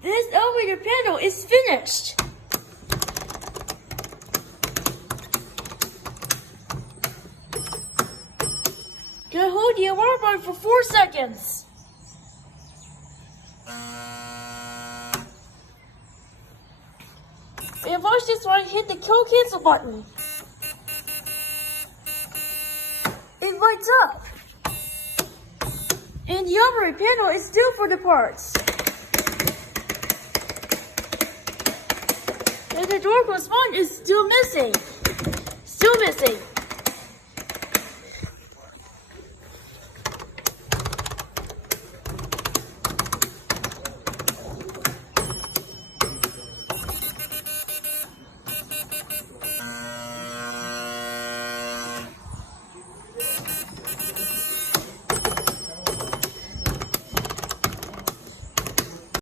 This elevator panel is finished. Gonna hold the alarm on for 4 seconds. And watch this one, hit the kill cancel button. It lights up. And the operating panel is still for the parts. And the door correspondent is still missing. Still missing.